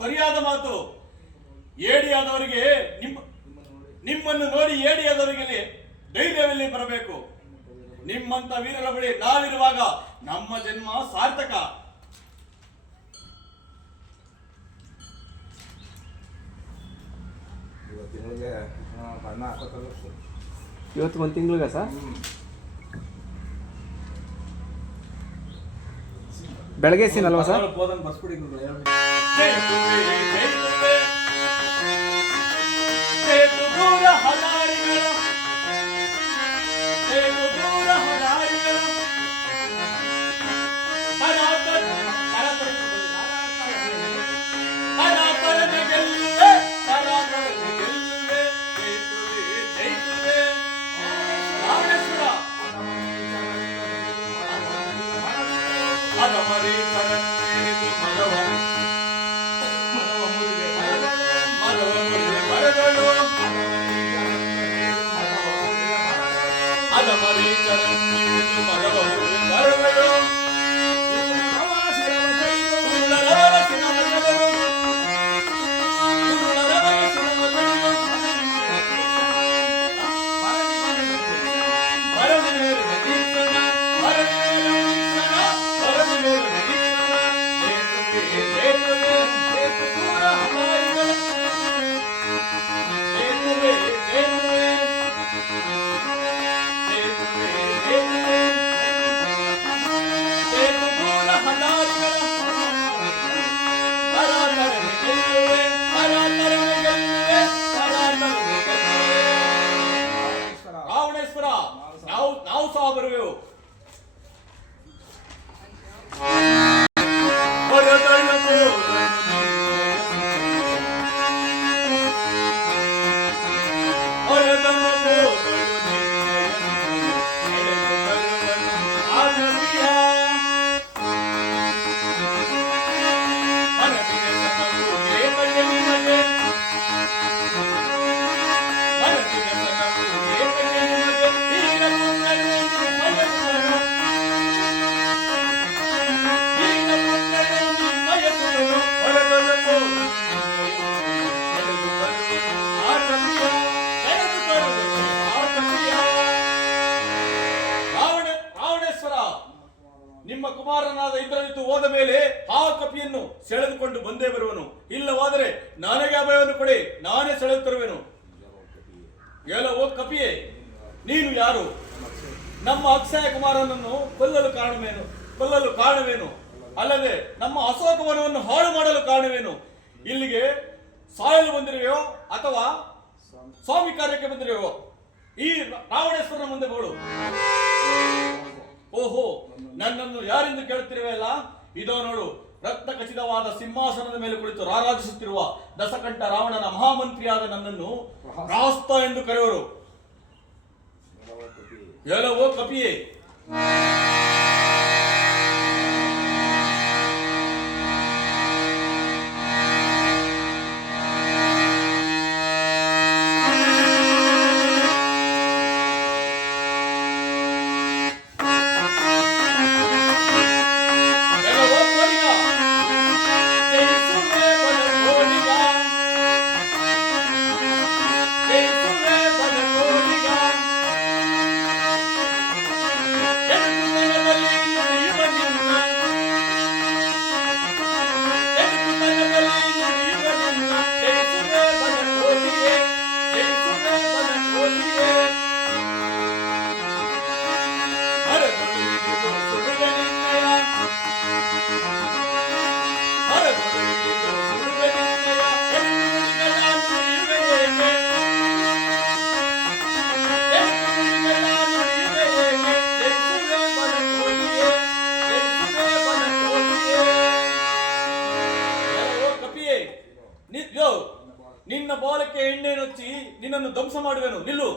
ಸರಿಯಾದ ಮಾತು. ಏಡಿಯಾದವರಿಗೆ ನಿಮ್ಮನ್ನು ನೋಡಿ ಏಡಿಯಾದವರಿಗೆ ಧೈರ್ಯದಲ್ಲಿ ಬರಬೇಕು. ನಿಮ್ಮಂತ ವೀರರ ಬಳಿ ನಾವಿರುವಾಗ ನಮ್ಮ ಜನ್ಮ ಸಾರ್ಥಕ. ಇವತ್ತು ಒಂದು ತಿಂಗಳಿಗೆ ಸರ್ ಬೆಳಗ್ಗೆ ಸೀನಲ್ವಾ ಸರ್? ನಾವು ಸಹ ಬರುವೆವು. ನಿಮ್ಮ ಕುಮಾರನಾದ ಇಂದ್ರಜಿತ್ತು ಹೋದ ಮೇಲೆ ಆ ಕಪಿಯನ್ನು ಸೆಳೆದುಕೊಂಡು ಬಂದೇ ಬರುವನು. ಇಲ್ಲವಾದರೆ ನನಗೆ ಅಭಯವನ್ನು ಕೊಡಿ, ನಾನೇ ಸೆಳೆದು ತರುವೆನು. ಓ ಕಪಿಯೇ, ನೀನು ಯಾರು? ನಮ್ಮ ಅಕ್ಷಯ ಕುಮಾರನನ್ನು ಕೊಲ್ಲಲು ಕಾರಣವೇನು? ಅಲ್ಲದೆ ನಮ್ಮ ಅಶೋಕವನವನ್ನು ಹಾಳು ಮಾಡಲು ಕಾರಣವೇನು? ಇಲ್ಲಿಗೆ ಸಾಯಲು ಬಂದಿರುವೆಯೋ ಅಥವಾ ಸ್ವಾಮಿ ಕಾರ್ಯಕ್ಕೆ ಬಂದಿರುವೆಯೋ? ಈ ರಾವಣೇಶ್ವರನ ಮುಂದೆ ಬೋಳು. ಓಹೋ, ನನ್ನನ್ನು ಯಾರೆಂದು ಕೇಳುತ್ತಿರುವೆಯಲ್ಲ? ಇದೋ ನೋಡು, ರತ್ನ ಖಚಿತವಾದ ಸಿಂಹಾಸನದ ಮೇಲೆ ಕುಳಿತು ರಾರಾಜಿಸುತ್ತಿರುವ ದಶಕಂಠ ರಾವಣನ ಮಹಾಮಂತ್ರಿಯಾದ ನನ್ನನ್ನು ರಾಸ್ತ ಎಂದು ಕರೆಯುವರು. ಓ ಕಪಿಯೇ, ನಿನ್ನ ಬಾಲಕ್ಕೆ ಎಣ್ಣೆ ನೊಚ್ಚಿ ನಿನ್ನನ್ನು ಧ್ವಂಸ ಮಾಡುವೆನು. ನಿಲ್ಲು.